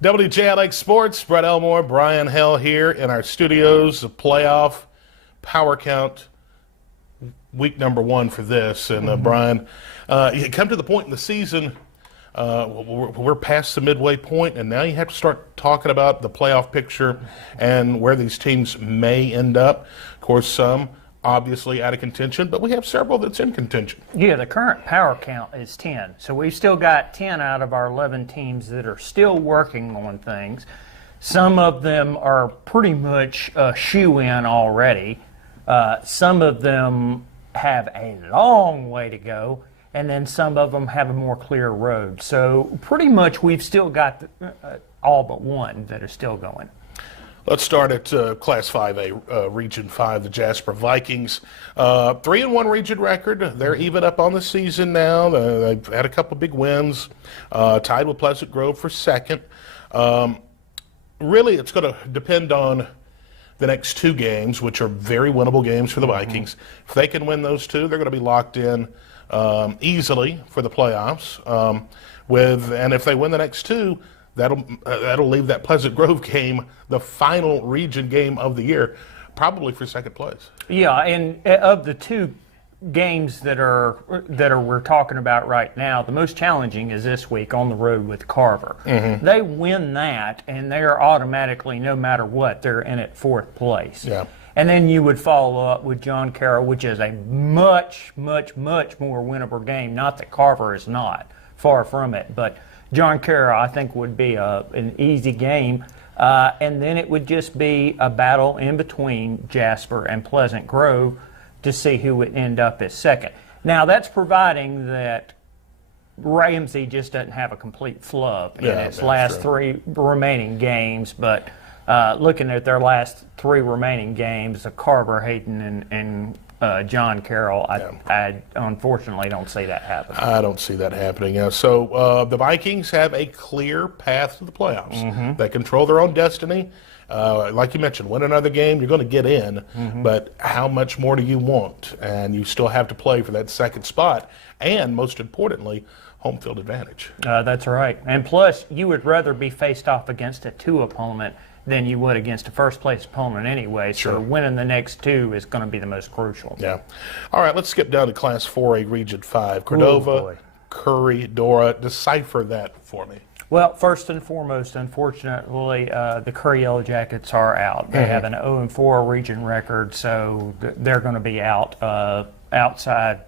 WJLX Sports, Brett Elmore, Brian Hell here in our studios, the playoff power count, week number 1 for this. And Brian, you come to the point in the season, we're past the midway point, and now you have to start talking about the playoff picture and where these teams may end up. Of course, some obviously out of contention, but we have several that's in contention. Yeah, the current power count is 10. So we've still got 10 out of our 11 teams that are still working on things. Some of them are pretty much shoe-in already. Some of them have a long way to go, and then some of them have a more clear road. So pretty much we've still got all but one that are still going. Let's start at Class 5A, Region 5, the Jasper Vikings. 3-1 region record. They're even up on the season now. They've had a couple big wins, tied with Pleasant Grove for second. Really, it's going to depend on the next 2 games, which are very winnable games for the Vikings. If they can win those 2, they're going to be locked in easily for the playoffs. And if they win the next 2, that'll leave that Pleasant Grove game, the final region game of the year, probably for second place. Yeah, and of the 2 games that we're talking about right now, the most challenging is this week on the road with Carver. They win that, and they are automatically, no matter what, they're in at 4th place. Yeah. And then you would follow up with John Carroll, which is a much, much, much more winnable game. Not that Carver is not, far from it, but John Carroll, I think, would be an easy game. And then it would just be a battle in between Jasper and Pleasant Grove to see who would end up as second. Now, that's providing that Ramsey just doesn't have a complete flub in its last 3 remaining games. But looking at their last 3 remaining games, Carver, Hayden, and John Carroll, I unfortunately don't see that happening. I don't see that happening. So the Vikings have a clear path to the playoffs. They control their own destiny. Like you mentioned, win another game, you're going to get in, but how much more do you want? And you still have to play for that second spot, and most importantly, home field advantage. That's right. And plus, you would rather be faced off against a 2 opponent than you would against a first-place opponent anyway. So winning the next 2 is going to be the most crucial. Yeah. All right, let's skip down to Class 4A, Region 5. Cordova, Curry, Dora. Decipher that for me. Well, first and foremost, unfortunately, the Curry Yellow Jackets are out. They have an 0-4 region record, so they're going to be out outside,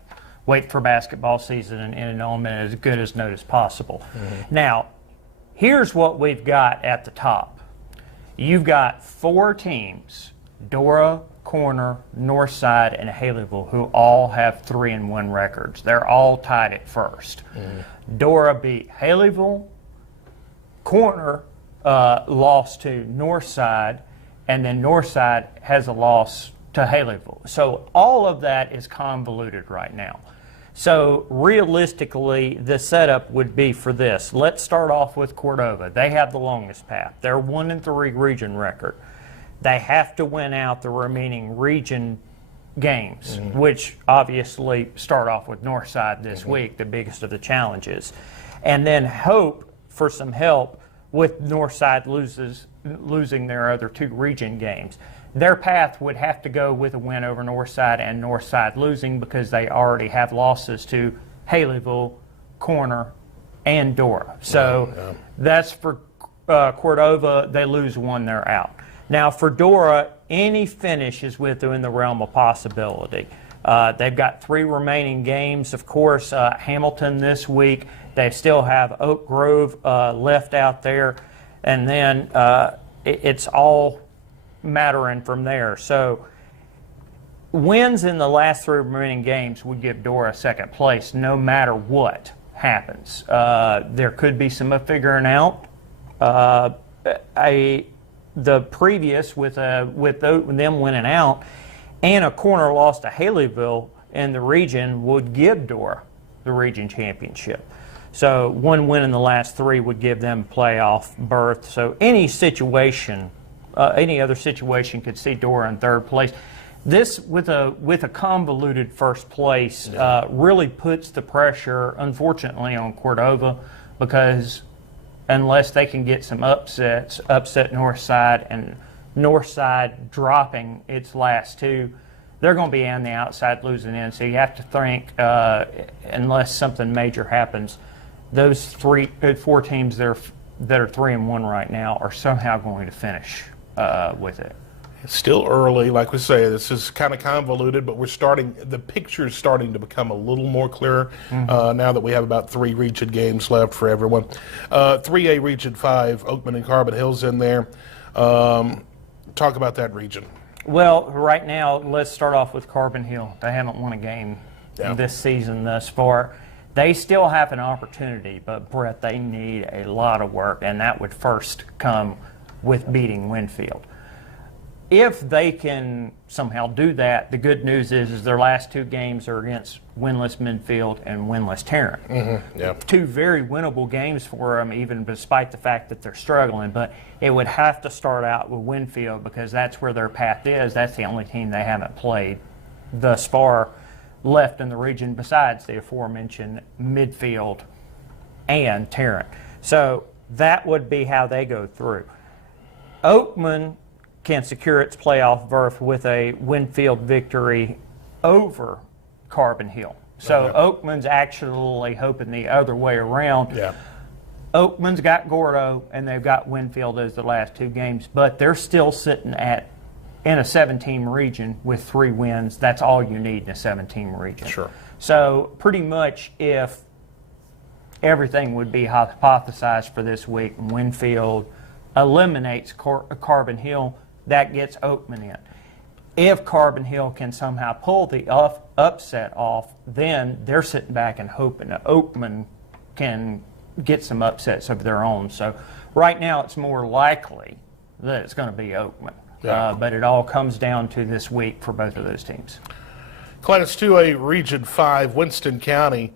wait for basketball season and in on as good as note as possible. Now, here's what we've got at the top. You've got 4 teams, Dora, Corner, Northside, and Haleyville, who all have 3-1 records. They're all tied at first. Dora beat Haleyville. Corner lost to Northside, and then Northside has a loss to Haleyville. So all of that is convoluted right now. So realistically, the setup would be for this. Let's start off with Cordova. They have the longest path. They're 1-3 region record. They have to win out the remaining region games, which obviously start off with Northside this week, the biggest of the challenges. And then hope for some help with Northside losing their other 2 region games. Their path would have to go with a win over Northside and Northside losing because they already have losses to Haleyville, Corner, and Dora. So that's for Cordova. They lose 1, they're out. Now for Dora, any finish is within the realm of possibility. They've got 3 remaining games. Of course, Hamilton this week. They still have Oak Grove left out there. And then it's all mattering from there. So wins in the last 3 remaining games would give Dora second place no matter what happens. There could be some figuring out. The previous with them winning out and a Corner loss to Haleyville in the region would give Dora the region championship. So 1 win in the last 3 would give them a playoff berth. So any situation, any other situation could see Dora in 3rd place. This, with a convoluted first place, really puts the pressure, unfortunately, on Cordova because unless they can get some upsets, upset Northside, and Northside dropping its last two, they're going to be on the outside losing in. So you have to think, unless something major happens, those four teams that are 3-1 right now are somehow going to finish with it. It's still early, like we say. This is kind of convoluted, but the picture's starting to become a little more clear now that we have about 3 region games left for everyone. 3A Region 5, Oakman and Carbon Hill's in there. Talk about that region. Well, right now, let's start off with Carbon Hill. They haven't won a game this season thus far. They still have an opportunity, but, Brett, they need a lot of work, and that would first come with beating Winfield. If they can somehow do that, the good news is their last 2 games are against winless Minfield and winless Tarrant. Two very winnable games for them, even despite the fact that they're struggling. But it would have to start out with Winfield because that's where their path is. That's the only team they haven't played thus far left in the region besides the aforementioned Midfield and Tarrant. So that would be how they go through. Oakman can secure its playoff berth with a Winfield victory over Carbon Hill. So Oakman's actually hoping the other way around. Oakman's got Gordo and they've got Winfield as the last 2 games, but they're still sitting in a 7-team region with 3 wins. That's all you need in a 7-team region. Sure. So pretty much if everything would be hypothesized for this week, Winfield eliminates Carbon Hill, that gets Oakman in. If Carbon Hill can somehow pull the upset off, then they're sitting back and hoping that Oakman can get some upsets of their own. So right now it's more likely that it's going to be Oakman. But it all comes down to this week for both of those teams. Class 2A Region 5, Winston County.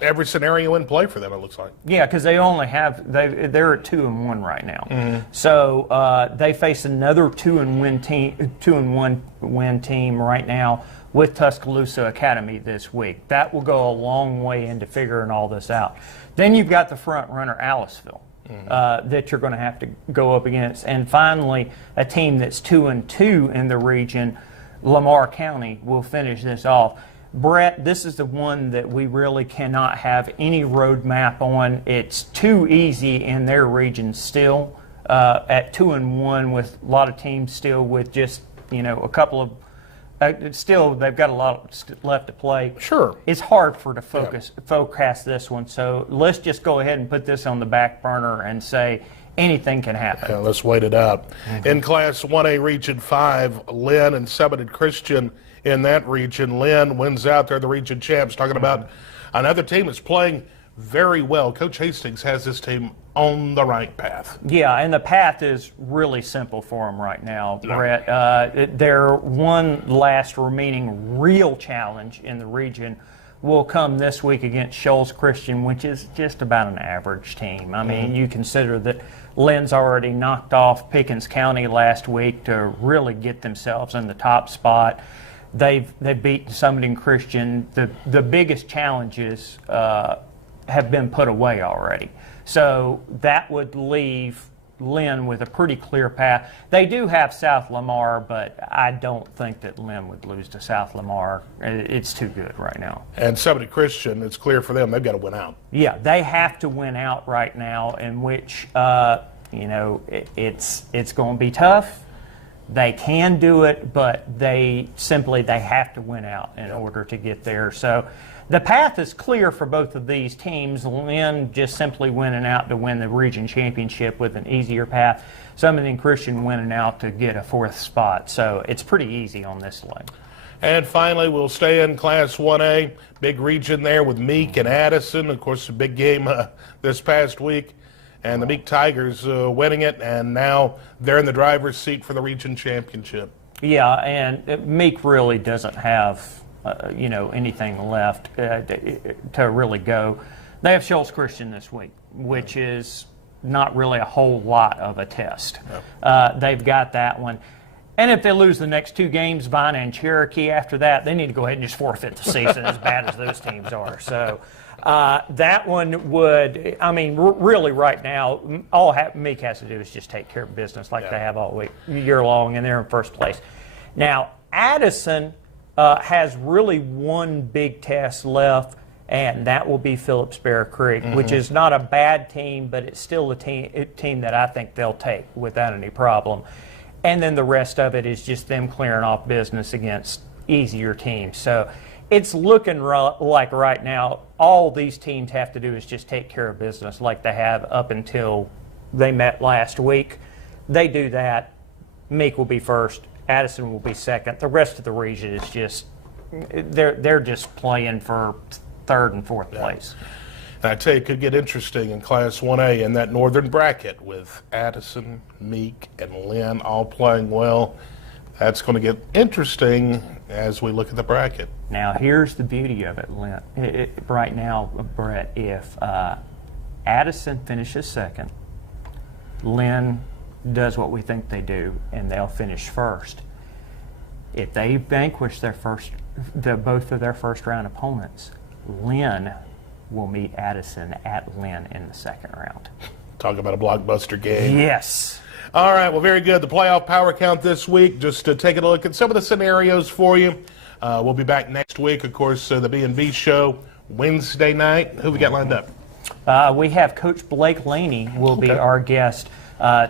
Every scenario in play for them, it looks like. Yeah, because they only have they're at 2-1 right now. So they face another 2-1 win team right now with Tuscaloosa Academy this week. That will go a long way into figuring all this out. Then you've got the front runner Aliceville that you're going to have to go up against, and finally a team that's 2-2 in the region, Lamar County, will finish this off. Brett, this is the one that we really cannot have any roadmap on. It's too easy in their region still at 2-1 with a lot of teams still with just, a couple of still they've got a lot left to play. Sure. It's hard to forecast this one. So let's just go ahead and put this on the back burner and say anything can happen. Yeah, let's wait it out. In Class 1A Region 5, Lynn and Summit Christian in that region. Lynn wins out. They're the region champs. Talking about another team that's playing very well. Coach Hastings has this team on the right path. Yeah, and the path is really simple for them right now, Brett. Their one last remaining real challenge in the region will come this week against Shoals Christian, which is just about an average team. I mean, you consider that Lynn's already knocked off Pickens County last week to really get themselves in the top spot. They've beaten Summit Christian. The biggest challenges have been put away already. So that would leave Lynn with a pretty clear path. They do have South Lamar, but I don't think that Lynn would lose to South Lamar. It's too good right now. And Summit Christian, it's clear for them. They've got to win out. Yeah, they have to win out right now, in which, it's going to be tough. They can do it, but they have to win out in order to get there. So the path is clear for both of these teams. Lynn just simply winning out to win the region championship with an easier path. Summit Christian winning out to get a 4th spot. So it's pretty easy on this leg. And finally, we'll stay in Class 1A. Big region there with Meek and Addison. Of course, a big game this past week. And the Meek Tigers winning it, and now they're in the driver's seat for the region championship. Yeah, and Meek really doesn't have, anything left to really go. They have Shoals Christian this week, which is not really a whole lot of a test. They've got that one. And if they lose the next 2 games, Vina and Cherokee after that, they need to go ahead and just forfeit the season as bad as those teams are. So That one would, I mean, really right now, all Meek has to do is just take care of business like they have all week, year long, and they're in first place. Now, Addison has really one big test left, and that will be Phillips Bear Creek, which is not a bad team, but it's still a team that I think they'll take without any problem. And then the rest of it is just them clearing off business against easier teams. So it's looking like right now all these teams have to do is just take care of business like they have up until they met last week. They do that. Meek will be first. Addison will be second. The rest of the region is just they're just playing for third and fourth place. And I tell you, it could get interesting in Class 1A in that northern bracket with Addison, Meek, and Lynn all playing well. That's going to get interesting as we look at the bracket. Now, here's the beauty of it, Lynn. Right now, Brett, if Addison finishes second, Lynn does what we think they do, and they'll finish first. If they vanquish both of their first round opponents, Lynn will meet Addison at Lynn in the second round. Talk about a blockbuster game. Yes. All right, well, very good. The playoff power count this week, just taking a look at some of the scenarios for you. We'll be back next week, of course, the B&B show Wednesday night. Who we got lined up? We have Coach Blake Laney will be our guest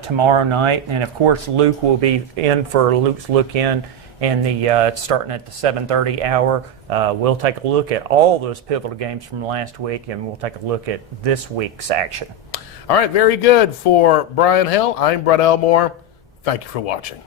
tomorrow night, and of course Luke will be in for Luke's Look In, and the starting at the 7:30 hour. We'll take a look at all those pivotal games from last week, and we'll take a look at this week's action. All right, very good. For Brian Hill, I'm Brett Elmore. Thank you for watching.